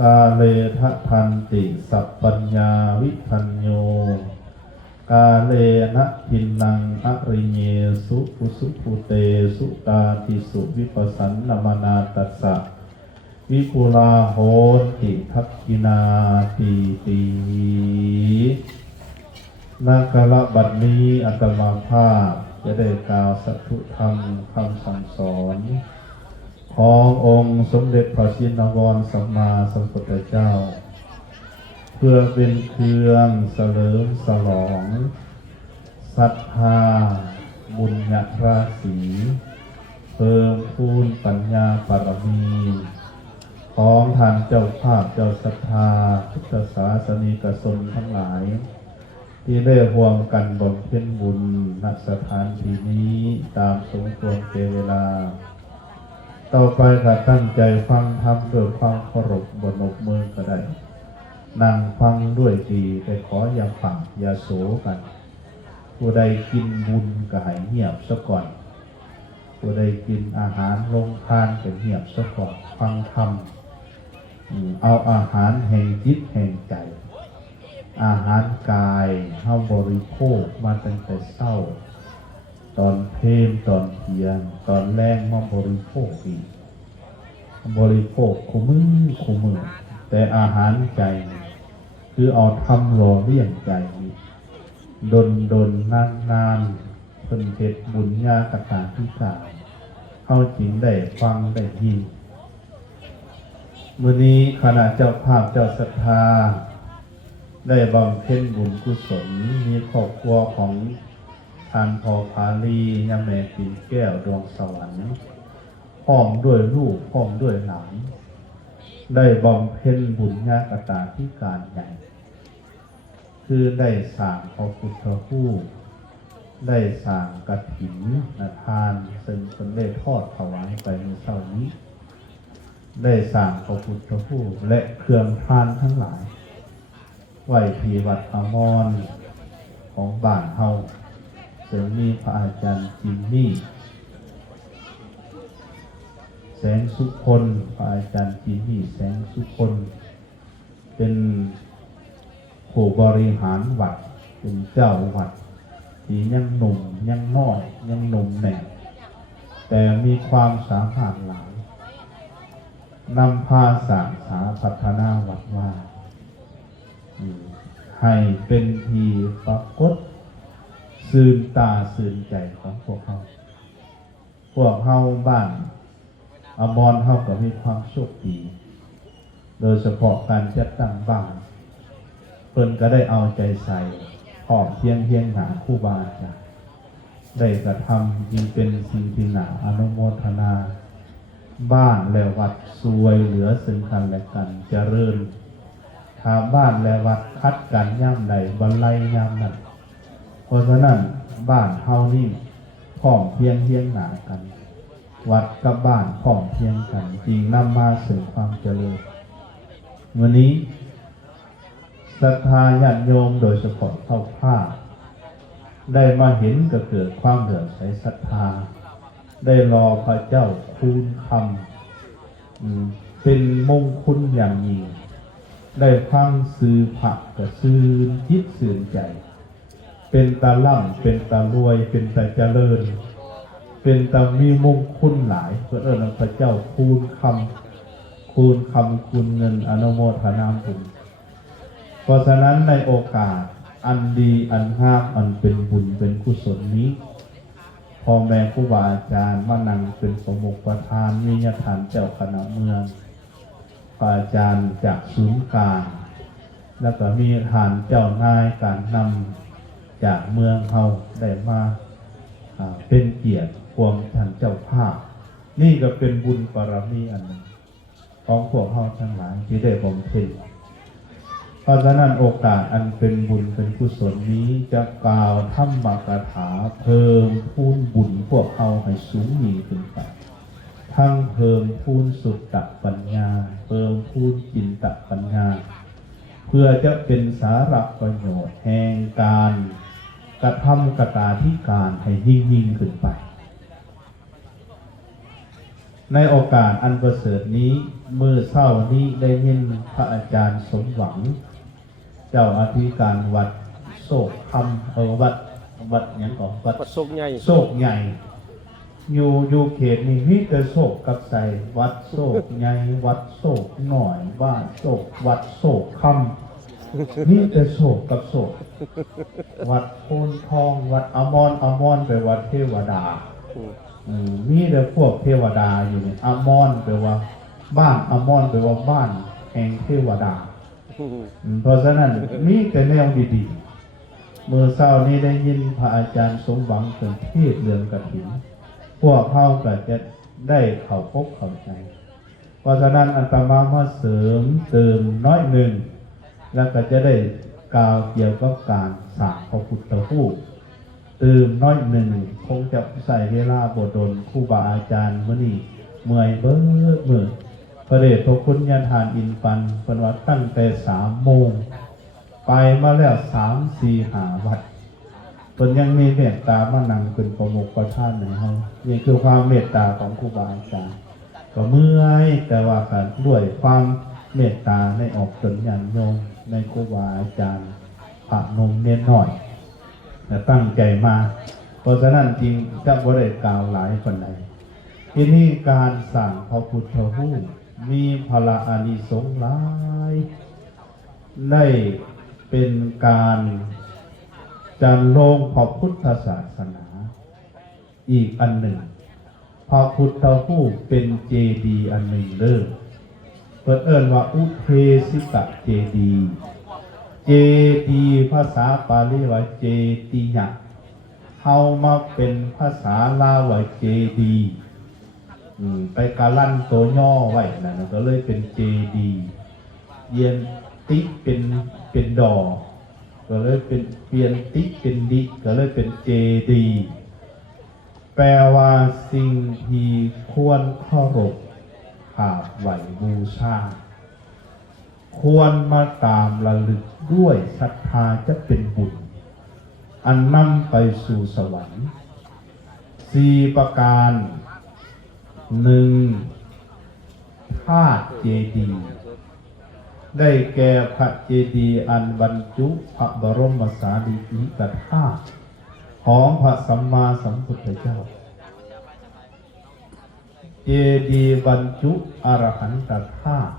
กาเลทะทันติสัพปัญญาวิทัญโยกาเลนะทินนังอริเยสุปุสุปุเตสุตาติสุวิปัสสันนมนาตัสสะวิปุลาโหติทัพกินาตีตีนักละบัดนี้อาตมาภาพจะได้กล่าวสัทธุธรรมคำสั่งสอนขององค์สมเด็จพระชินวรสัมมาสัมพุทธเจ้าเพื่อเป็นเครื่องเสริมสลองศรัทธาบุญญาราศีเพิ่มพูนปัญญาปรมีของท่านเจ้าภาพเจ้าศรัทธาพุทธศาสนิกชนทั้งหลายที่ได้ร่วมกันบำเพ็ญบุญณสถานที่นี้ตามสมควรแก่เวลาต่อไปก็ตั้งใจฟังธรรมด้วยความเคารพบนบมือก็ได้นั่งฟังด้วยดีแต่ขออย่าฟังอย่าโศกันผู้ใดกินบุญก็ให้เงียบซะก่อนผู้ใดกินอาหารลงทานก็เงียบซะก่อนฟังธรรมเอาอาหารแห่งจิตแห่งใจอาหารกายเฮาบริโภคมาตั้งแต่เช้าตอนเพลนตอนเที่ยงตอนแรงมาบริโภคอีกบริโภคคู่มือแต่อาหารใจคือเอาทำหล่อเลี้ยงใจดนนานเพิ่นเฮ็ดบุญญากตาที่กล่าวเฮาจึงได้ฟังได้ยินมื้อนี้คณะเจ้าภาพเจ้าศรัทธาได้บำเพ็ญบุญกุศลมีครอบครัวของท่านพ่อพาลียามแม่ปิ่นแก้วดวงสวรรค์พร้อมด้วยลูกพร้อมด้วยหลานได้บำเพ็ญบุญญากตาที่การใหญ่คือได้สร้างพระพุทธรูปได้สร้างกฐินทานซึ่งเพิ่นได้ทอดถวายไปในเช้านี้ได้สร้างพระพุทธรูปและเครื่องทานทั้งหลายไว้ที่วัดอมรของบ้านเฮาซึ่งมีพระอาจารย์จิมมี่แสงสุคนพระอาจารย์จิมมี่แสงสุคนเป็นผู้บริหารวัดเป็นเจ้าวัดที่ยังหนุ่มยังน้อยยังหนุ่มแน่แต่มีความสามารถหลายนำพาสร้างสาพัฒนาวัดว่าให้เป็นที่ปรากฏซื่นตาซื่นใจของพวกเขาบ้านอมรเฮาก็มีความโชคดีโดยเฉพาะการจัดตั้งบ้านเพิ่นก็ได้เอาใจใส่พร้อมเพียงหาครูบาอาจารย์ได้กระทำจึงเป็นสิ่งที่น่าอนุโมทนาบ้านและวัดสวยเหลือซึ่งกันและกันเจริญถ้าบ้านและวัดคัดกันย่ำใดบรรลัยย่ำนั้นเพราะฉะนั้นบ้านเฮานี่พร้อมเพียงหนากันวัดกับบ้านพร้อมเพียงกันจึงนำมาสู่ความเจริญวันนี้ศรัทธาญาติโยมโดยเฉพาะเจ้าภาพได้มาเห็นก็เกิดความเลื่อมใสศรัทธาได้รอพระเจ้าคูณคำเป็นมงคลอย่างยิ่งได้ฟังสื่อผักกับสื่อจิตสื่อใจเป็นตาล่ำเป็นตารวยเป็นตาเจริญเป็นตามีมงคลหลายเพื่อพระเจ้าคูณคำคูณเงินอนุโมทนาบุญเพราะฉะนั้นในโอกาสอันดีอันงามอันเป็นบุญเป็นกุศลนี้พ่อแม่ครูบาอาจารย์มานั่งเป็นสมุขประธานมีญาติเจ้าคณะเมืองอาจารย์จากศูนย์กลางแล้วก็มีฐานเจ้านายการนำจากเมืองเฮาได้มาเป็นเกียรติความท่านเจ้าภาพนี่ก็เป็นบุญบารมีอันหนึ่งของพวกเฮาทั้งหลายที่ได้บำเพ็ญเพราะฉะนั้นโอกาสอันเป็นบุญเป็นกุศลนี้จะกล่าวธรรมกถาเพิ่มพูนบุญพวกเฮาให้สูงยิ่งขึ้นไปทั้งเพิ่มพูนสุตตปัญญาเพิ่มพูนจินตปัญญาเพื่อจะเป็นสาระประโยชน์แห่งการกระทำกตาธิการให้ยิ่งขึ้นไป ในโอกาสอันประเสริฐนี้มือเศร้านี้ได้ยินพระอาจารย์สมหวังเจ้าอธิการวัดโศกคำวัดอย่างก่อนวัดโศกใหญ่อยู่เขตนี้มีแต่โศกกับใส่วัดโศกใหญ่วัดโศกหน่อยบ้านโศกวัดโศกคำมีแต่โศกกับโศกวัดโพนทองวัดอมรไปวัดเทวดามีแต่พวกเทวดาอยู่นี่อมรแปลว่าบ้านอมรแปลว่าบ้านแห่งเทวดาเพราะฉะนั้นมีแต่แนวดีๆเมื่อเช้านี้ได้ยินพระอาจารย์สมหวังเป็นเทศเรื่องกฐินพวกเขาก็จะได้เข้าพบเข้าใจเพราะฉะนั้นอาตมามาเสริมเติมน้อยหนึ่งแล้วก็จะได้กล่าวเกี่ยวกับการสร้างพระพุทธรูปเติมน้อยหนึ่งคงจะใส่เวลาบดลครูบาอาจารย์มื้อนี้เมื่อยเบิดมื้อพระเดชพระคุณญาณทานอินปันเพิ่นว่าตั้งแต่3 โมงไปมาแล้ว3-4-5 วัดเพิ่นยังมีเมตตามานั่งเป็นประมุขประธานให้เฮานี่คือความเมตตาของครูบาอาจารย์ก็เมื่อยแต่ว่ากันด้วยความเมตตาในออกตนญาณโยมในครูบาอาจารย์พระนมเน้นหน่อยแต่ตั้งใจมาเพราะฉะนั้นจริงจะบ่ได้กล่าวหลายปานใดที่นี่การสร้างพระพุทธรูปมีพละอานิสงส์หลายได้เป็นการจันโลงพระพุทธศาสนาอีกอันหนึ่งพระพุทธรูปเป็นเจดีย์อันหนึ่งเด้อเพิ่นเอิ้นว่าอุเทสิกะเจดีย์เจดีย์ภาษาปาลีว่าเจติยะเฮามาเป็นภาษาลาวว่าเจดีย์ไปกะลั่นตัวย่อไว้นั่นก็เลยเป็นเจดีย์เย็นติเป็นดอก็เลยเป็นเปลี่ยนติเป็นดิก็เลยเป็นเจดีย์แปลว่าสิ่งที่ควรเคารพกราบไหว้บูชาควรมาตามระลึกด้วยศรัทธาจะเป็นบุญอันนำไปสู่สวรรค์4 ประการ 1. ธาตุเจดีย์ได้แก่พระเจดีย์อันบรรจุพระบรมสารีริกธาตุของพระสัมมาสัมพุทธเจ้าเจดีย์บรรจุอรหันตธาตุ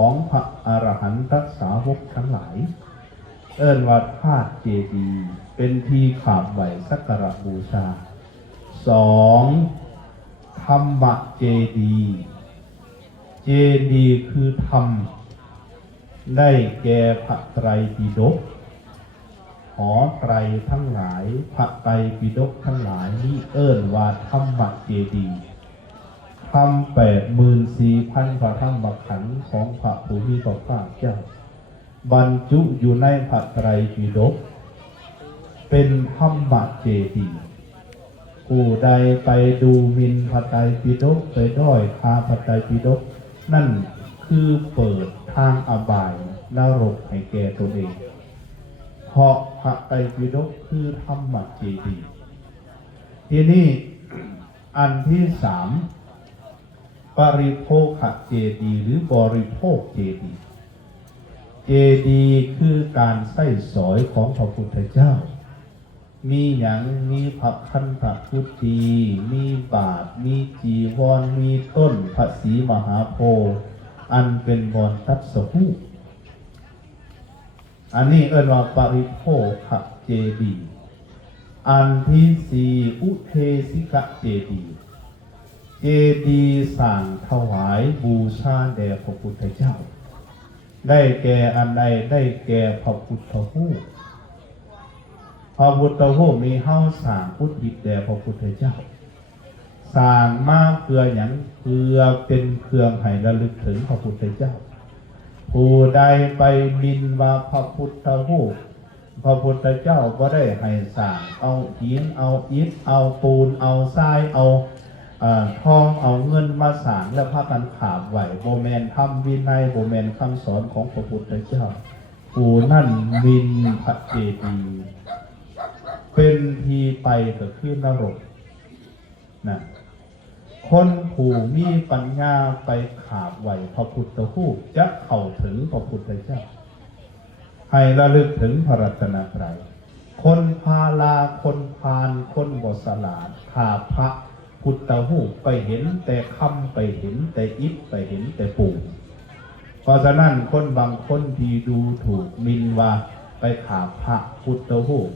ของพระอรหันตสาวกทั้งหลายเอิ้นว่าธาตุเจดีย์เป็นที่กราบไหว้สักการะบูชา 2. ธรรมเจดีย์เจดีย์คือธรรมได้แก่พระไตรปิฎกหอไตรทั้งหลายพระไตรปิฎกทั้งหลายนี้เอิ้นว่าธรรมเจดีย์ธรรม84,000 พระธรรมขันธ์ของพระผู้มีพระภาคเจ้าบรรจุอยู่ในพระไตรปิฎกเป็นธรรมเจดีย์ผู้ใดไปดูหมิ่นพระไตรปิฎกไปด้อยค่าพระไตรปิฎกนั่นคือเปิดทางอบายนรกให้แก่ตัวเองเพราะพระไตรปิฎกคือธรรมเจดีย์ที่นี่อันที่ 3ปริโภคเจดีย์หรือบริโภคเจดีย์เจดีย์คือการใช้สอยของพระพุทธเจ้ามีอย่างมีพระคันธพุทธีมีบาทมีจีวรมีต้นพระศรีมหาโพธิ์อันเป็นบอนทัศหูอันนี้เอิ้นว่าปริโภคเจดีย์อันที่ 4อุเทสิกะเจดีย์เจดีย์สร้างถวายบูชาแด่พระพุทธเจ้าได้แก่อันใดได้แก่พระพุทธรูปพระพุทธรูปมีเฮาสร้างอุทิศแด่พระพุทธเจ้าสร้างมาเพื่อหยังเพื่อเป็นเครื่องให้ระลึกถึงพระพุทธเจ้าผู้ใดไปบิณว่าพระพุทธรูปพระพุทธเจ้าบ่ได้ให้สร้างเอาหินเอาอิฐเอาปูนเอาทรายเอาทองเอาเงินมาสร้างแล้วพากันขาบไหวบ่แม่นธรรมวินัยบ่แม่นคำสอนของพระพุทธเจ้าผู้นั่นมินพระเจดีย์เป็นที่ไปก็คือนรกนะค คนผู้มีปัญญาไปขาบไหวพระพุทธรูปจะเข้าถึงพระพุทธเจ้าให้ระลึกถึงพระรัตนตรัยคนพาลาคนพาลคนบสลาดขาพระพุทธรูปไปเห็นแต่คำไปเห็นแต่อิฐไปเห็นแต่ปู่เพราะฉะนั้นคนบางคนที่ดูถูกมินว่าไปขาพระพุทธรูป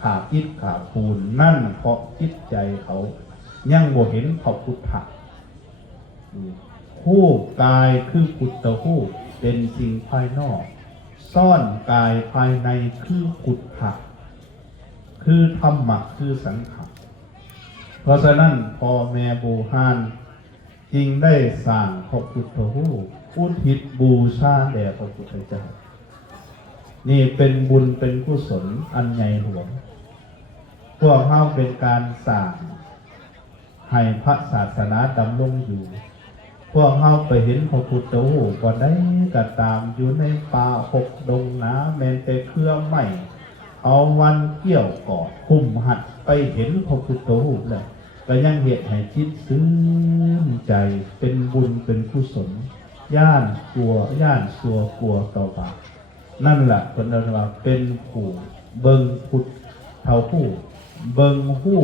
ขาอิฐขาปูนนั่นเพราะจิตใจเขายังบ่เห็นพระพุทธรูปกายคือพุทธรูปเป็นสิ่งภายนอกซ่อนกายภายในคือพุทธะคือธรรมะคือสังขารเพราะฉะนั้นพ่อแม่บูชาจึงได้สร้างพระพุทธรูปอุทิศบูชาแด่พระพุทธเจ้านี่เป็นบุญเป็นกุศลอันใหญ่หลวงพวกเราเป็นการสร้างให้พระศาสนาดำรงอยู่พวกเราไปเห็นพระพุทธรูปก็ได้ก็ตามอยู่ในป่าหกดงน้ำแม้แต่เครือไม้เอาวันเกี่ยวกอดคุ้มหัดไปเห็นพระพุทธรูปเลยก็ยังเหตุให้จิตซึ้งใจเป็นบุญเป็นกุศลย่านสัวกลัวต่อบาปนั่นแหละคนเราเป็นผู้เบิงพุทธเท่าผู้เบิงผู้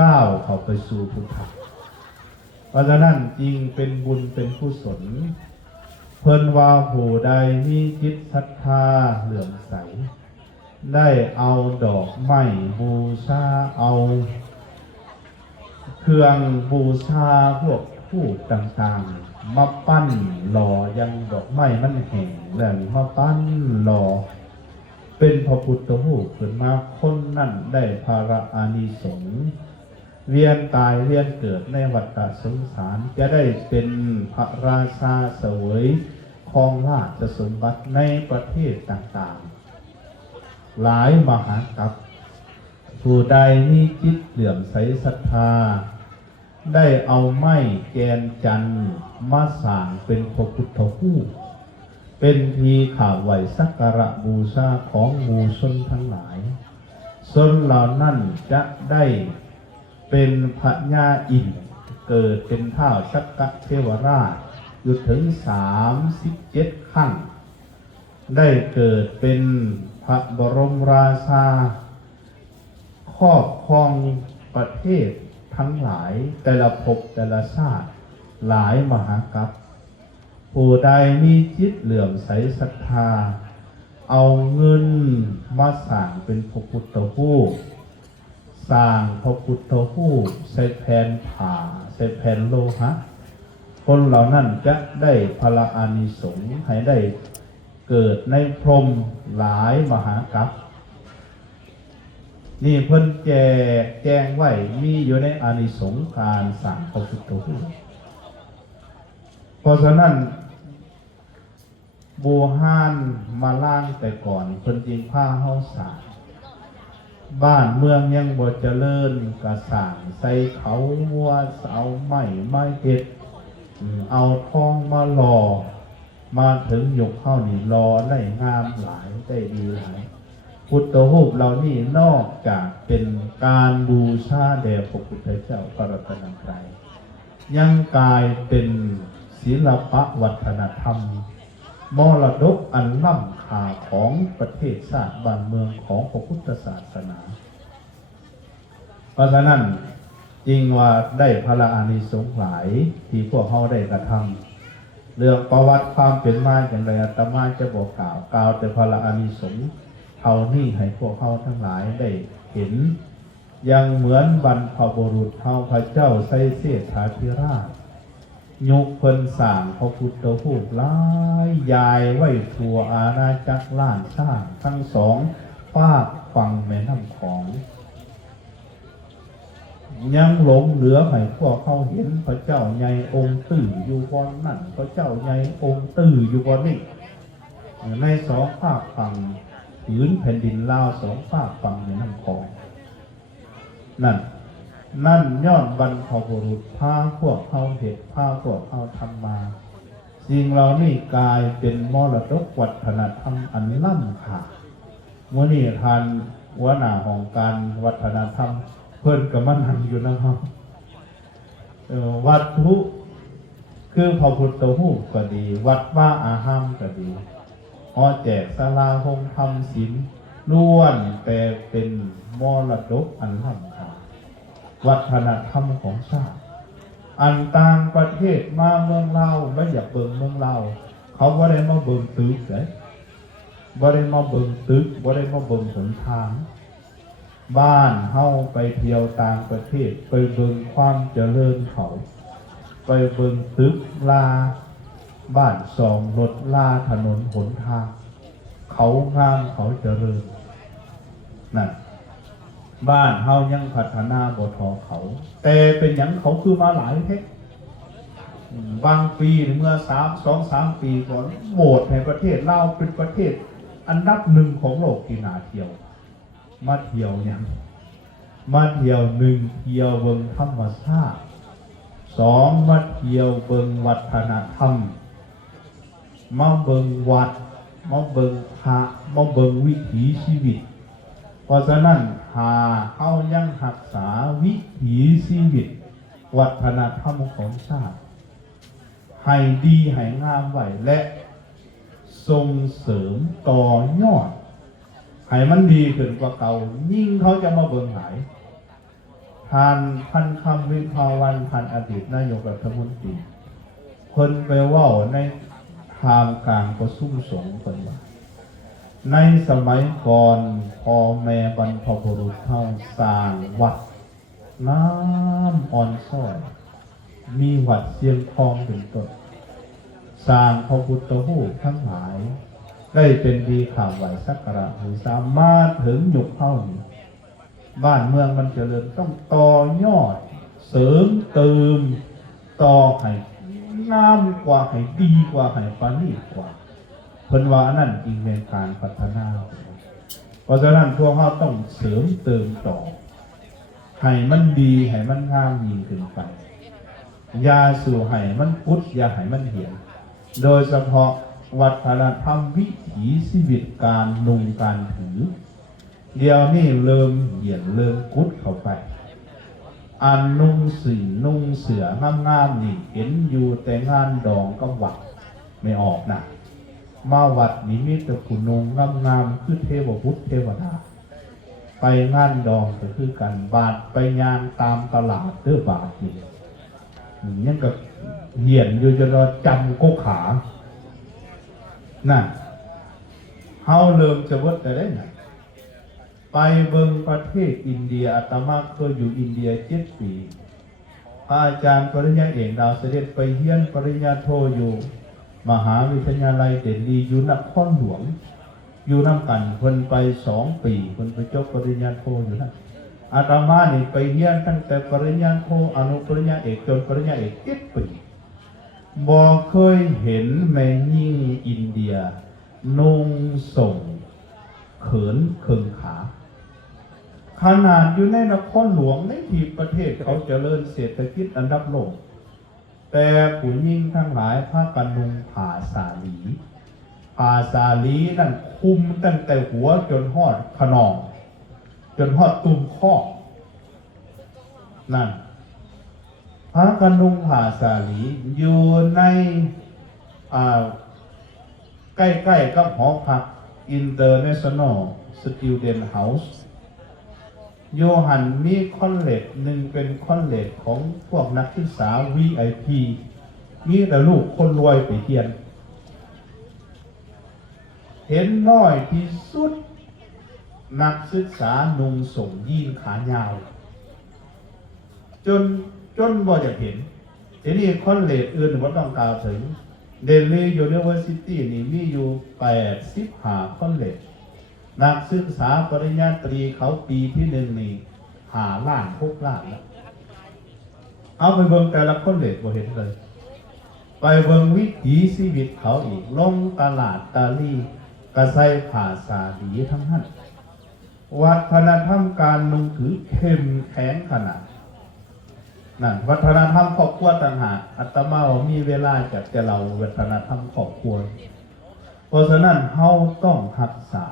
ก้าวเข้าไปสู่พุทธะเพราะฉะนั้นจริงเป็นบุญเป็นกุศลเพิ่นว่าผู้ใดมีจิตศรัทธาเหลื่อมใสได้เอาดอกไม้บูชาเอาเครื่องบูชาพวกทูปต่างๆมาปั้นหล่อยังดอกไม้มันแห้งแล้วมาปั้นหล่อเป็นพระพุทธรูปขึ้นมาคนนั่นได้ภาระอานิสงส์เวียนตายเวียนเกิดในวัฏสงสารจะได้เป็นพระราชาเสวยครองราชสมบัติในประเทศต่างๆหลายมหากาพย์ผู้ใดมีจิตเหลื่อมใสศรัทธาได้เอาไม้แกนจันทร์มาสร้างเป็นพระพุทธรูปเป็นทีข่าวไหวสักการะบูชาของหมู่ชนทั้งหลายชนเหล่านั้นจะได้เป็นพญาอินทร์เกิดเป็นท้าวสักกะเทวราชอยู่ถึง37 ครั้งได้เกิดเป็นพระบรมราชาครอบครองประเทศทั้งหลายแต่ละภพแต่ละชาติหลายมหากาพย์ผู้ใดมีจิตเหลื่อมใสศรัทธาเอาเงินมาสร้างเป็นพระพุทธรูปสร้างพระพุทธรูปใส่แผ่นผ้าใส่แผ่นโลหะคนเหล่านั้นจะได้พระอานิสงส์ให้ได้เกิดในพรหมหลายมหากาพย์นี่เพิ่นแจงไว้มีอยู่ในอานิสงส์การสร้างพระพุทธรูปเพราะฉะนั้นบูฮานมาล่างแต่ก่อนเพิ่นจึงพาเฮาสร้างบ้านเมืองยังบ่เจริญก็สร้างใส่เขาวัวเสาไม้เฮ็ดเอาทองมาหล่อมาถึงยกเข้านี่หล่อได้งามหลายได้ดีหลายพุทธรูปเหล่านี้นอกจากเป็นการบูชาแด่พระพุทธเจ้าพระรัตนตรัยยังกลายเป็นศิลปวัฒนธรรมมรดกอันล้ำค่าของประเทศชาติบ้านเมืองของพระพุทธศาสนาเพราะฉะนั้นจริงว่าได้พระอานิสงส์หลายที่พวกเขาได้กระทำเรื่องประวัติความเป็นมาอย่างไรอาตมาจะบอกกล่าวแต่พระอานิสงส์เท่านี้ให้พวกเขาทั้งหลายได้เห็นยังเหมือนบรรพบุรุษเท่าพระเจ้าไสเสฐาธิราชยกเพิ่นสร้างพระพุทธรูปหลายยายไว้ทั่วอาณาจักรล้านชาติทั้งสองฝากฝั่งแม่น้ำของยังหลงเหลือให้พวกเขาเห็นพระเจ้าใหญ่องค์ตื้ออยู่บนนั่นพระเจ้าใหญ่องค์ตื้ออยู่บนนี่ในสองฝากฝั่งผืนแผ่นดินลาวสองฝากฝั่งแม่น้ำของนั่นย้อนบรรพบุรุษพาพวกเขาเหตุพาพวกเขาทำมาสิ่งเหล่านี้กลายเป็นมรดกวัฒนธรรมอันล้ำค่าเมื่อนี้ทานหัวหน้าของการวัฒนธรรมเพิ่นกับมันหันอยู่นะครับ วัตถุคือพระพุทธรูปก็ดีวัดว่าอาหามก็ดีหอแจกศาลาโฮมธรรมศีลล้วนแต่เป็นมรดกอันล้ำค่าวัฒนธรรมของชาติอันต่างประเทศมาเมืองเราไม่อยากเบิ่งเมืองเราเขาบ่ได้มาเบิ่งตึกเลยบ่ได้มาเบิ่งตึกบ่ได้มาเบิ่งหนทางบ้านเฮาไปเที่ยวต่างประเทศไปเบิ่งความเจริญเขาไปเบิ่งตึกลาบ้านสองรถลาถนนหนทางเขางามเขาเจริญนั่นบ้านเฮายังพัฒนาบ่ทอเขาแต่เป็นหยังเขาคือมาหลายเทคบางปีเมื่อ2-3 ปีก่อนโหวตให้ประเทศลาวเป็นประเทศอันดับหนึ่งของโลกที่น่าเที่ยวมาเที่ยวเนี่ยมาเที่ยว1เที่ยวเบิ่งธรรมชาติ2มาเที่ยวเบิ่งวัฒนธรรมมาเบิ่งวัดมาเบิ่งพระมาเบิ่งวิถีชีวิตเพราะฉะนั้นหาเฮายังรักษาวิถีชีวิตวัฒนธรรมของชาติให้ดีให้งามไว้และส่งเสริมต่อยอดให้มันดีขึ้นกว่าเก่ายิ่งเขาจะมาเบิ่งหลายท่านพันคำวิภาวันพันอดีตนายกรัฐมนตรีเพิ่นไปเว้าในทางกลางประชุมสงฆ์เพิ่นว่าในสมัยก่อนพ่อแม่บรรพบุรุษเฮาสร้างวัดน้ำอ่อนซ้อยมีวัดเสียงทองเป็นต้นสร้างพระพุทธรูปทั้งหลายได้เป็นดีข่าวไหวสักการะหูสามารถถึงหยุกเข้าบ้านเมืองมันเจริญต้องต่อยอดเสริมเติมต่อให้งามกว่าให้ดีกว่าให้ปานีตกว่าเพิ่นว่านั่นจริงเป็นการพัฒนาเพราะฉะนั้นพวกเราต้องเสริมเติมต่อให้มันดีให้มันงามยิ่งขึ้นไปอย่าสู่ให้มันพุทธอย่าให้มันเหี่ยนโดยเฉพาะวัฒนธรรมวิถีชีวิตการนุ่งการถือเดี๋ยวนี้เริ่มเหี่ยนเริ่มกุดเข้าไปอันนุ่งสีนุ่งเสืองามๆนี่เห็นอยู่แต่งานดองก็วัดไม่ออกนะมาวัดนี้มีแต่ผู้นุ่งงามๆคือเทวพุทธเทวดาไปงานดองก็คือกันบาทไปงานตามตลาดเด้อบาทนี่ยังกับเหี่ยนอยู่จนเราจำกุขาน่ะเฮาเริ่มจะวัดแต่ได้ไหนไปเบิ่งประเทศอินเดียอาตมาเคยอยู่อินเดีย7 ปีอาจารย์ปริญญาเอกดาวเสด็จไปเรียนปริญญาโทอยู่มหาวิทยาลัยเดลีอยู่นครหลวงอยู่น้ำกันเพิ่นไป2 ปีเพิ่นไปจบปริญญาโทอยู่นั่นอาตมานี่ไปเรียนตั้งแต่ปริญญาโทอนุปริญญาเอกจนปริญญาเอก7 ปีบ่เคยเห็นแม่ยิ่งอินเดียนุ่งส่งเขินเคิงขาขนาดอยู่ในนครหลวงในที่ประเทศเขาเจริญเศรษฐกิจอันดับโลกแต่ผู้หญิงทั้งหลายพากันนุ่งผ้าสาลีผ้าสาลีนั่นคุมตั้งแต่หัวจนฮอดขนองจนฮอดตุ้มข้อนั่นพากันนุ่งผ้าสาลีอยู่ในใกล้ๆกับหอพัก International Student House โยหันมีคอนเลจหนึ่งเป็นคอนเลจของพวกนักศึกษา VIP มีแต่ลูกคนรวยไปเรียนเห็นน้อยที่สุดนักศึกษานุ่งส่งยีนขายาวจนบ่จะเห็นทีนี้คอนเลจอื่นว่าต้องกล่าวถึงเดลียูนิเวอร์ซิตี้นี่มีอยู่85 คอนเลจนักศึกษาปริญญาตรีเขาปีที่1นี่5 ล้าน 6 ล้านแล้วเอาไปเบิ่งแต่ละคอนเลจบ่เห็นเลยไปเบิ่งวิถีชีวิตเขาอีกลงตลาดตาลีกระใส่ผ้าสาลีทั้งนั้นวัฒนธรรมการนุ่งถือเข้มแข็งขนาดนั่นวัฒนธรรมครอบครัวต่างหากอาตมาว่ามีเวลาจะเล่าวัฒนธรรมครอบครัวเพราะฉะนั้นเฮาต้องรักษา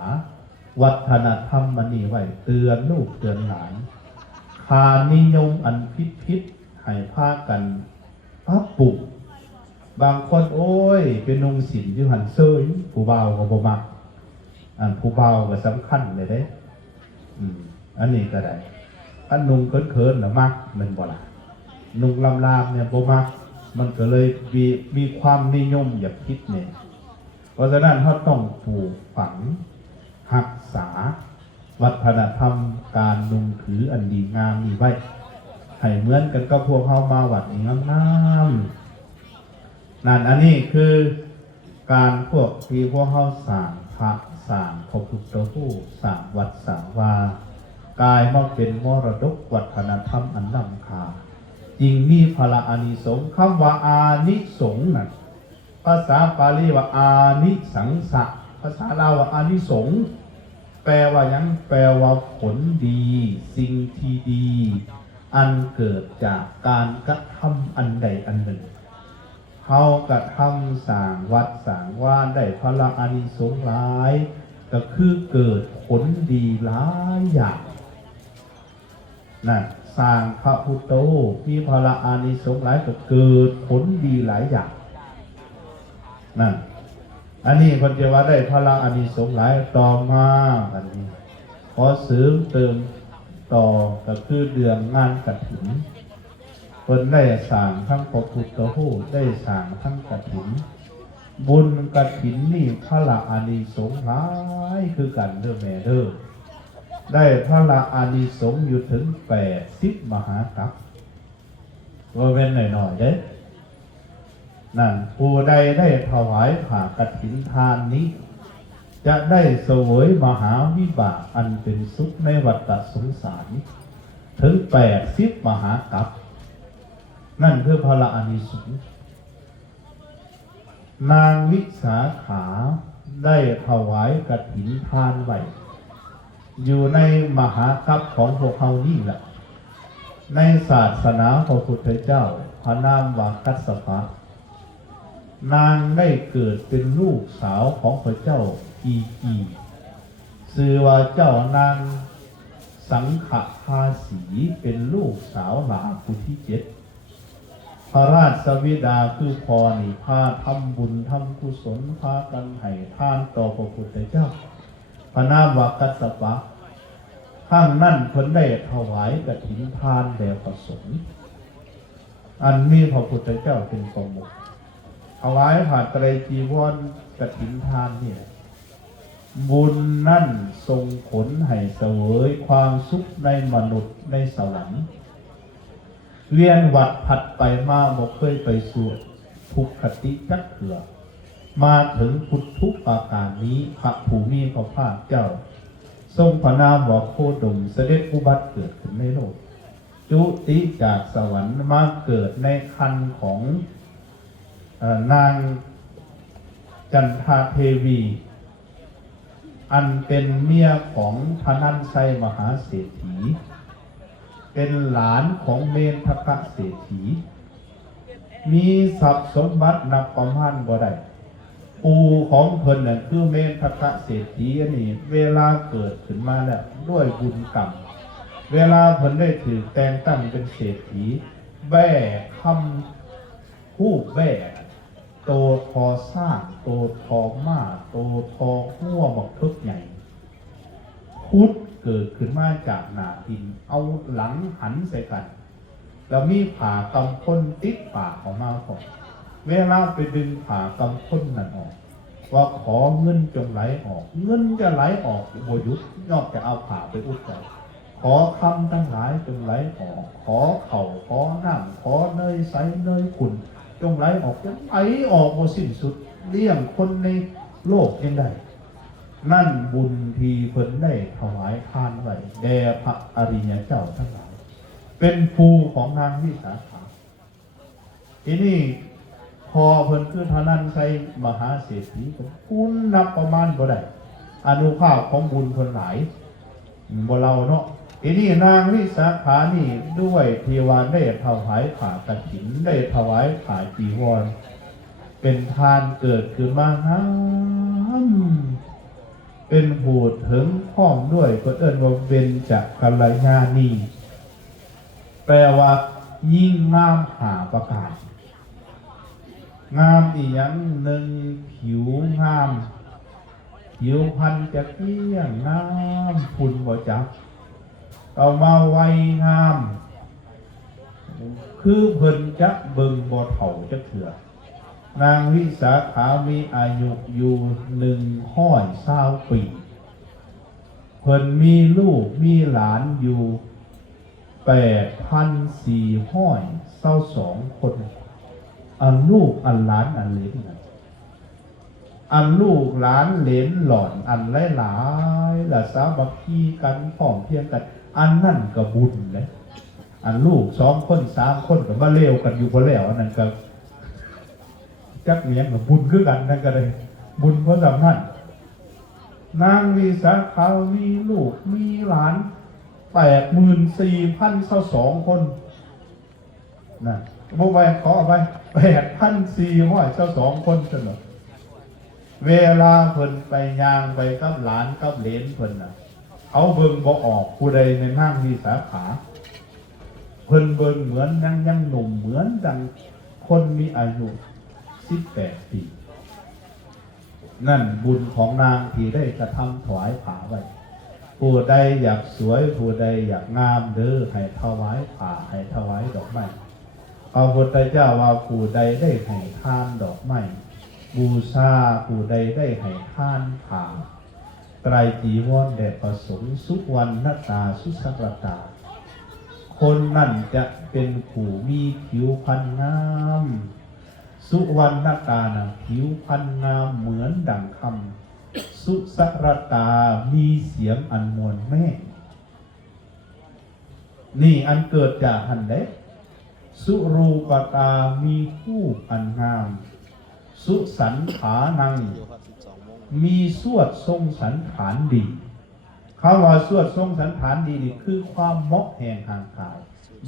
วัฒนธรรมมันนี่ไว้เตือนลูกเตือนหลานค่านิยมอันพิษ ให้พากันพับปลูกบางคนโอ้ยเป็นนุ่งสินอยู่หันเซยผู้เบาก็บ่มักผู้เบาก็สำคัญเลยเด้อันนี้ก็ได้อันนุ่งเขินๆน่ะมักมันบ่ล่ะนุ่งลามๆเนี่ยบ่มักมันก็เลยมีความนิยมอย่าคิดเนี่ยเพราะฉะนั้นเขาต้องปลูกฝังรักษาวัฒนธรรมการนุ่งถืออันดีงามมีไว้ให้เหมือนกันก็พวกเขามาวัดงามๆนั่นอันนี้คือการพวกที่พวกเขาสร้างพระสร้างพระพุทธรูปสร้างวัดสร้างวากายมาเป็นมรดกวัฒนธรรมอันล้ำค่าจริงมีพละอานิสงส์คำว่าอานิสงส์นั่นภาษาปาลีว่าอานิสังสะภาษาลาวว่าอานิสงส์แปลว่ายังแปลว่าผลดีสิ่งที่ดีอันเกิดจากการกระทำอันใดอันหนึ่งเขากระทำสร้างวัดสร้างว่าได้พละอานิสงส์หลายก็คือเกิดผลดีหลายอย่างนั่นสร้างพระพุทธรูปมีพละอานิสงส์หลายก็เกิดผลดีหลายอย่างนั่นอันนี้คนจะว่าได้พละอานิสงส์หลายต่อมาอันนี้ขอเสริมเติมต่อก็คือเดือนงานกฐินคนได้สร้างทั้งพระพุทธรูปได้สร้างทั้งกฐินบุญกฐินนี่พละอานิสงส์หลายคือกันเด้อแม่เด้อได้พระอานิสงส์อยู่ถึง80 มหากัปว่าเป็นหน่อยๆเด้นั่นผู้ใดได้ถวายผ้ากฐินทานนี้จะได้เสวยมหาวิบากอันเป็นสุขในวัฏสงสารถึง80 มหากัปนั่นคือพระอานิสงส์นางวิสาขาได้ถวายกฐินทานไว้อยู่ในมหากัปของพวกเขานี่แหละในศาสนาพระพุทธเจ้าพระนามว่ากัสสปะนางได้เกิดเป็นลูกสาวของพระเจ้าอีกีชื่อว่าเจ้านางสังขภาสีเป็นลูกสาวหลาผู้ที่7พระราชบิดาคือพอนี่พาทำบุญทำกุศลพากันให้ทานต่อพระพุทธเจ้าพระนามว่ากัสสปะข้างนั่นเพิ่นได้ถวายกฐินทานแด่พระสงฆ์อันมีพระพุทธเจ้าเป็นประมุขถวายผ้าไตรจีวรกฐินทานเนี่ยบุญนั่นทรงผลให้เสวยความสุขในมนุษย์ในสวรรค์เวียนวัฏผัดไปมาบ่เคยไปสู่ทุกขติจักเถื่อมาถึงพุทธุปาการนี้พระผู้มีพระภาคเจ้าทรงพระนามว่าโคดมเสด็จอุบัติเกิดขึ้นในโลกจุติจากสวรรค์มาเกิดในครรภ์ของนางจันทาเทวีอันเป็นเมียของพนันไซมหาเศรษฐีเป็นหลานของเมนทกะเศรษฐีมีทรัพย์สมบัตินับประมาณบ่ได้ปู่ของเพิ่นน่ะคือเมนทกะเศรษฐีอันนี้เวลาเกิดขึ้นมาแล้วด้วยบุญกรรมเวลาเพิ่นได้ถือแต่งตั้งเป็นเศรษฐีแบ่คำคู่แบ่โตทอสร้างโตทอมาโตทอหัวบอกทึกใหญ่พุทธเกิดขึ้นมาจากหนาดินเอาหลังหันใส่กันแล้วมีผ่ากำพ้นติดปากออกมาก่อนเวลาไปดึงผ่ากำพ้นนั่นออกว่าขอเงินจงไหลออกเงินจะไหลออกโบยุทธนอกจากเอาผ่าไปอุดใจขอคำทั้งหลายจงไหลออกขอเข่าขอน้ำขอเนยใสเนยขุ่นจงไหลออกจะไหลออกโมสิ้นสุดเลี้ยงคนในโลกยังได้นั่นบุญทีเพิ่นได้ถวายทานไว้แด่พระอริยเจ้าทั้งหลายเป็นภูของนางวิสาขาทีนี้พอเพิ่นคือทานันไซมหาเศรษฐีก็บุญนับประมาณบ่ได้อนุภาพของบุญเพิ่นหลายบ่เราเนาะทีนี้นางวิสาขานี่ด้วยเทวาได้ถวายผ้ากฐินได้ถวายผ้าจีวรเป็นทานเกิดขึ้นมาเป็นบูดถึงพ้องด้วยก็เอิ้นว่าเบญจกัลยาณีแปลว่า ยิ่งงามหาประกาศงามอีหยังหนึ่งผิวงามผิวพรรณจะเกลี้ยงงามฝุ่นบ่จับเอามาไว้งามคือเพิ่นจักเบิ่งบ่เฒ่าจักเถื่อนางวิสาขามีอายุอยู่120 ปีเพิ่นมีลูกมีหลานอยู่8,422 คนอันลูกอันหลานอันเหลนอันลูกหลานเหลนหล่อนอันหลายๆละสามัคคีกันพร้อมเพรียงกันอันนั่นก็บุญเลยอันลูก2 คน3 คนก็มาเลวกันอยู่พอแล้วอันนั้นก็จักเลี้ยงกับบุญคือกันนั่นก็เลยบุญเพราะสำคัญนางวิสาขามีลูกมีหลาน84,022 คนนะบ่ไปขอเอาไป8,422 คนเสมอเวลาเพิ่นไปย่างไปกับหลานกับเหลนเพิ่นน่ะเขาเบิ่งบ่ออกผู้ใดในนางวิสาขาเพิ่นเบิ่งเหมือนยังหนุ่มเหมือนดังคนมีอายุ18 ปีนั่นบุญของนางที่ได้กระทำถวายผ้าไว้ผู้ใดอยากสวยผู้ใดอยากงามเด้อให้ถวายผ้าให้ถวายดอกไม้พระพุทธเจ้าว่าผู้ใดได้ให้ทานดอกไม้บูชาผู้ใดได้ให้ทานผ้าไตรจีวรแด่ประสงค์สุวรรณตาสุสักตาคนนั่นจะเป็นผู้มีผิวพรรณงามสุวรรณตานะผิวพรรณงามเหมือนดั่งคำสุสักตามีเสียงอันมวลแม่นี่อันเกิดจากหันเดสุรูปตามีผู้อันงามสุสันขานังมีสวดทรงสันฐานดีคำว่าสวดทรงสันฐานดีนี่คือความเหมาะแห่งทางกาย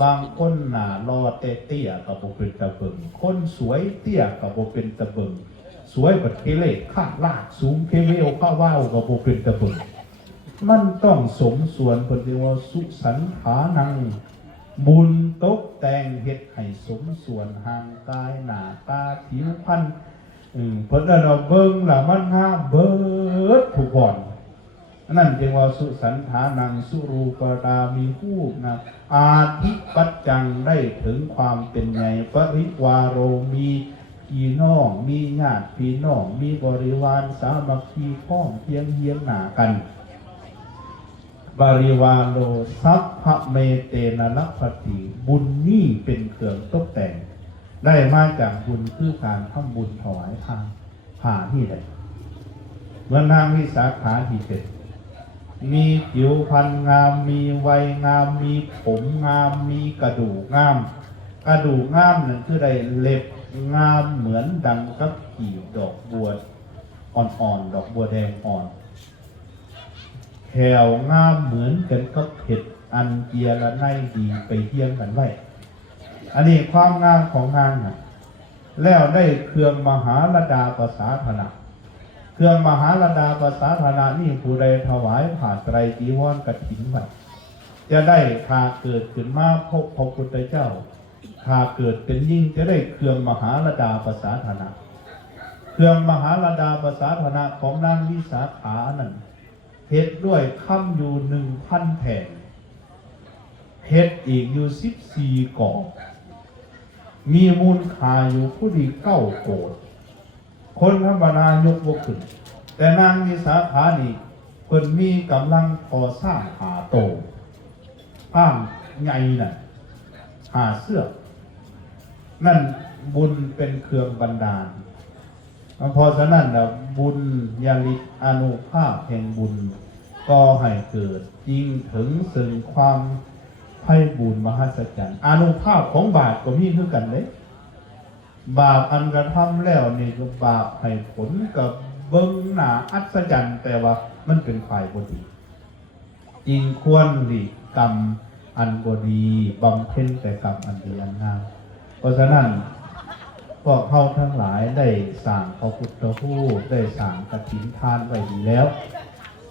บางคนหน้ารอเตี้ยกับบ่เป็นตะเบิงคนสวยเตี้ยกับบ่เป็นตะเบิงสวยแบบเทเลข้างลากสูงเทเวลข้าว่าวกับบ่เป็นตะเบิงมันต้องสมส่วนเพิ่นเรียกว่าสุสันฐานังบุญตกแต่งเฮ็ดให้สมส่วนห่างกายหน้าตาผิวพรรณเพิ่นเอาเบิ่งแล้วมันงามเบิดทุกคนนั่นจึงว่าสุสันฐานังสุรูปตามีผู้นะอาทิปัจจังได้ถึงความเป็นใหญ่ปริวาโรมีพี่น้องมีญาติพี่น้องมีบริวารสามัคคีพ้องเพียงเฮียงหน้ากันบริวารโลสัพพเมเตนะลัพพติบุญนี้เป็นเครื่องตกแต่งได้มาจากบุญคือการทำบุญถวายทานผ่าที่ใดเมื่อนางวิสาขาที่เป็นมีผิวพรรณงามมีวัยงามมีผมงามมีกระดูกงามกระดูกงามนั่นคือได้เล็บงามเหมือนดังกับกีบดอกบัวอ่อนๆดอกบัวแดงอ่อนแขวงามเหมือนกันกับเห็ดอันเจียละไนดีไปเทียงกันไว้อันนี้ความงามของนางนะแล้วได้เครื่องมหาลดาภาษาธนะเครื่องมหาลดาภาษาธนะนี่ผู้ใดถวายผ่าไตรจีวรกฐินไว้จะได้พาเกิดขึ้นมาพบพระพุทธเจ้าพาเกิดเป็นยิ่งจะได้เครื่องมหาลดาภาษาธนะเครื่องมหาลดาภาษาธนะของนางวิสาขานั้นเพชรด้วยค่ำอยู่1,000 แผ่นเพชรอีกอยู่14 กอบมีมูลค่าอยู่ผู้ดี9 โกฏคนธรรมดายกบ่ขึ้นแต่นางวิสาขานี่เพิ่นมีกำลังพอสร้างหาโตอ้างใหญ่น่ะหาเสื้อนั่นบุญเป็นเครื่องบันดาลเพราะฉะนั้นบุญญาลิกอานุภาพแห่งบุญก็ให้เกิดจริงถึงซึ่งความไพบูลย์มหัศจรรย์อานุภาพของบาปก็มีคือกันเลยบาปอันกระทำแล้วนี่ก็บาปให้ผลกับเบิ้งหน้าอัศจรรย์แต่ว่ามันเป็นฝ่ายบดีจริงควรหลีกกรรมอันบดีบำเพ็ญแต่กรรมอันดีอันงามเพราะฉะนั้นพวกเขาทั้งหลายได้สร้างพระพุทธรูปได้สร้างกฐินทานไว้ดีแล้ว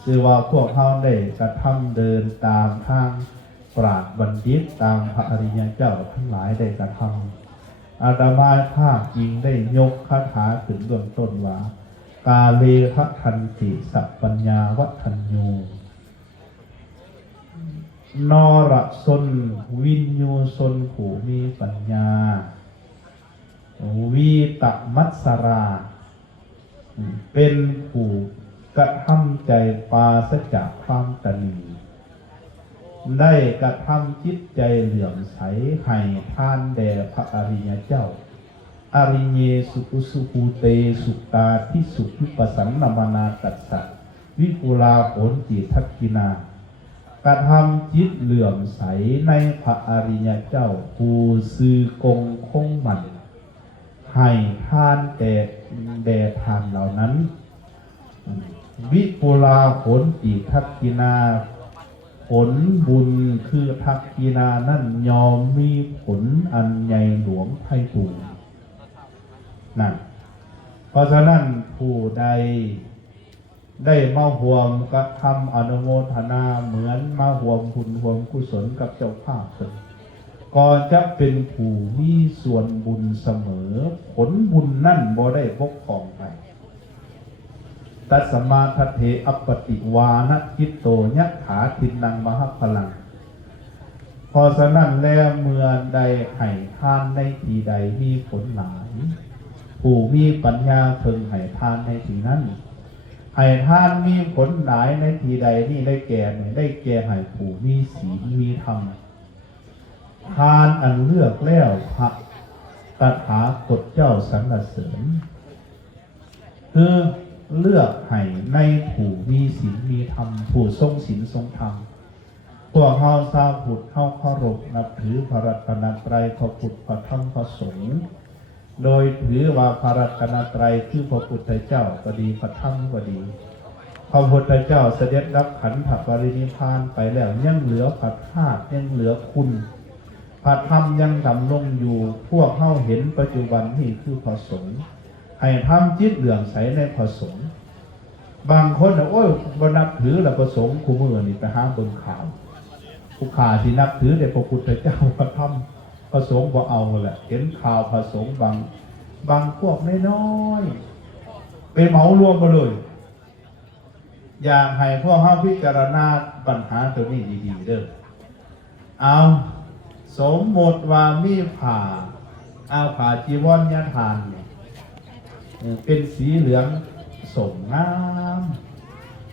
คือว่าพวกเขาได้กระทำเดินตามทาง ปราชญ์บัณฑิตตามพระอริยเจ้าทั้งหลายได้กระทำอาตมาภาพจริงได้ยกคาถาขึ้นเบื้องต้นว่ากาเลหะทันติสัพปัญญาวัฒนโยนรสนวินยูสนผู้มีปัญญาวีตมัสสราเป็นผู้กระทำใจปราศจากความตนีได้กระทำจิตใจเหลื่อมใสให้ทานแด่พระอริยเจ้าอริเยสุขุสุภูเตสุตาทิสุวิปัสสันนมนาตัสสะวิปุลาโหนจิทักขินากระทำจิตเหลื่อมใสในพระอริยเจ้าผู้ซื่อกงคงมันให้ทานแด่ทานเหล่านั้นวิปุลาโหนจิทักขินาผลบุญคือทักขินานั่นยอมมีผลอันใหญ่หลวงไพศาลนั่นเพราะฉะนั้นผู้ใดได้มาห่วมกระทำอนุโมทนาเหมือนมาห่วมบุญห่วมกุศลกับเจ้าภาพตนก็จะเป็นผู้มีส่วนบุญเสมอผลบุญนั่นบ่ได้บกพร่องไปตัสมาทัตเถอัปปติวานจิตโตยัตถาทินังมหพลังเพราะฉะนั้นแล้วเมื่อใดให้ทานในที่ใดมีผลหลายผู้มีปัญญาเพิ่งให้ทานในที่นั้นให้ทานมีผลหลายในที่ใดนี่ได้แก่ให้ผู้มีศีลมีธรรมทานอันเลือกแล้วพระตถาคตเจ้าสรรเสริญคือเลือกให้ในผู้มีศีลมีธรรมผู้ทรงศีลทรงธรรมตัวเฮาชาวพุทธเฮาเคารพนับถือพระรัตนตรัยพระพุทธพระธรรมพระสงฆ์โดยถือว่าพระรัตนตรัยคือพระพุทธเจ้าก็ดีพระธรรมก็ดีพระพุทธเจ้าเสด็จรับขันธปรินิพพานไปแล้วยังเหลือพระธาตุยังเหลือคุณพระธรรมยังดำรงอยู่พวกเฮาเห็นปัจจุบันนี่คือพระสงฆ์ให้ทำจิตเหลื่อมใสในพระสงฆ์บางคนโอ้ยบ่นับถือแล้วพระสงฆ์คู่มือนี่ไปหาเบิ่งข่าวผู้ข่าที่นับถือในพระพุทธเจ้าพระธรรมพระสงฆ์บ่เอาแหละเห็นข่าวพระสงฆ์บางพวกน้อยๆไปเหมารวมมาเลยอยากให้พวกเฮาพิจารณาปัญหาตัวนี้ดีๆเด้อเอาสมมติว่ามีผ้าจีวรญาทานเนี่ยเป็นสีเหลืองสมงาม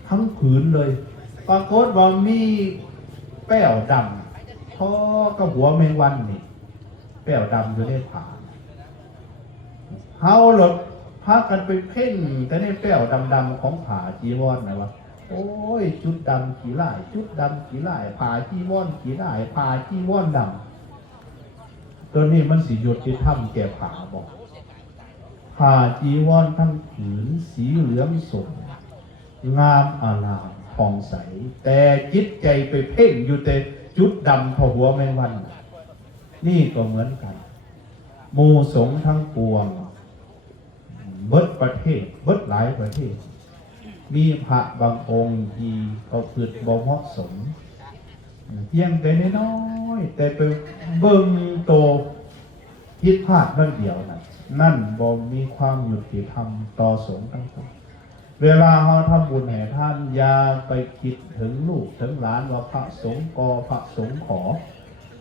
ทั้งผืนเลยปรากฏว่ามีแป้วดำพอกับหัวแมงวันนี่แป้วดำอยู่ในผ้าเฮาหลดพากันไปเพ่งแต่ในแป้วดำๆของผ้าจีวรนะวะโอ้ยจุดดำกี่ลายจุดดำกี่ลายผ้าจีวรกี่ลายผ้าจีวรดำตัวนี้มันสีหยดที่ถ้ำแก่ผ้าบอกผ้าจีวรทั้งผืนสีเหลืองสดงามอลามผ่องใสแต่จิตใจไปเพ่งอยู่แต่จุดดำพอหัวแมงวันนี่ก็เหมือนกันหมู่สงฆ์ทั้งปวงเบิดประเทศเบิดหลายประเทศมีพระบางองค์ที่เขาฝึกบ่เหมาะสมเพียงแต่น้อยแต่ไปเบิ่งโตผิดพลาดนั่นเดียวนั่นบ่มีความยุติธรรมต่อสงฆ์ทั้งปวงเวลาเราทำบุญให้ท่านอย่าไปคิดถึงลูกถึงหลานว่าพระสงฆ์กอพระสงฆ์ขอ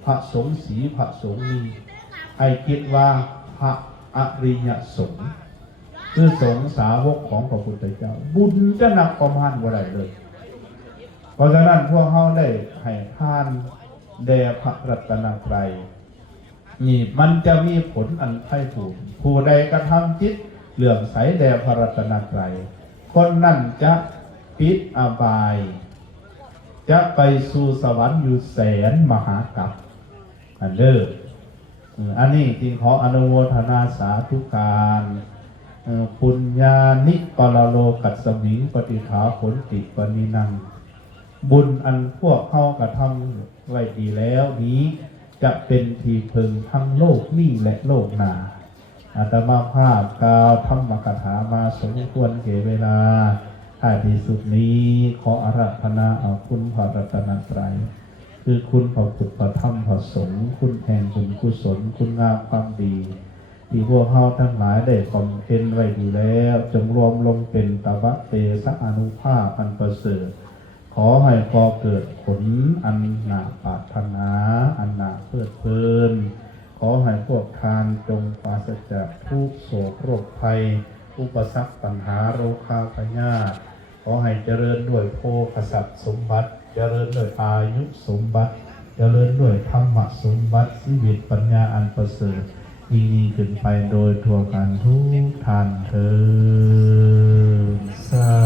พระสงฆ์สีพระสงฆ์มีให้คิดว่าพระอริยสงฆ์คือสงฆ์สาวกของพระพุทธเจ้าบุญจะหนักประมาณว่าไรเลยเพราะฉะนั้นพวกเขาได้ให้ท่านแด่พระรัตนตรัยนี่มันจะมีผลอันไพศาลผู้ใดกระทำจิตเหลื่อมใสแด่พระรัตนตรัยคนนั่นจะปิดอบายจะไปสู่สวรรค์อยู่แสนมหากัปอันเด้ออันนี้จึงขออนุโมทนาสาธุการปุญญานิปรโลกัสสมิงปฏิภาผลติปนินังบุญอันพวกเขากระทำไว้ดีแล้วนี้จะเป็นที่พึงทั้งโลกนี้และโลกหน้าอาตมาภาพกล่าวธรรมกถามาสมควรแก่เวลาท้ายที่สุดนี้ขออาราธนาเอาคุณพระรัตนตรัย คือคุณพระพุทธพระธรรมพระสงฆ์คุณแห่งบุญกุศลคุณงามความดีที่พวกเฮาทั้งหลายได้บำเพ็ญไว้ดีแล้วจงรวมลงเป็นตบะเตสะอนุภาพอันประเสริฐขอให้ก่อเกิดผลอันน่าปรารถนาอันน่าเพลิดเพลินขอให้พวกทานจงปราศจากทุกโศกโรคภัยอุปสรรคปัญหาโรคาพยาธิขอให้เจริญด้วยโภคทรัพย์สมบัติเจริญด้วยอายุสมบัติเจริญด้วยธรรมสมบัติชีวิตปัญญาอันประเสริฐยิ่งขึ้นไปโดยทั่วกันทุกท่านเถิดสา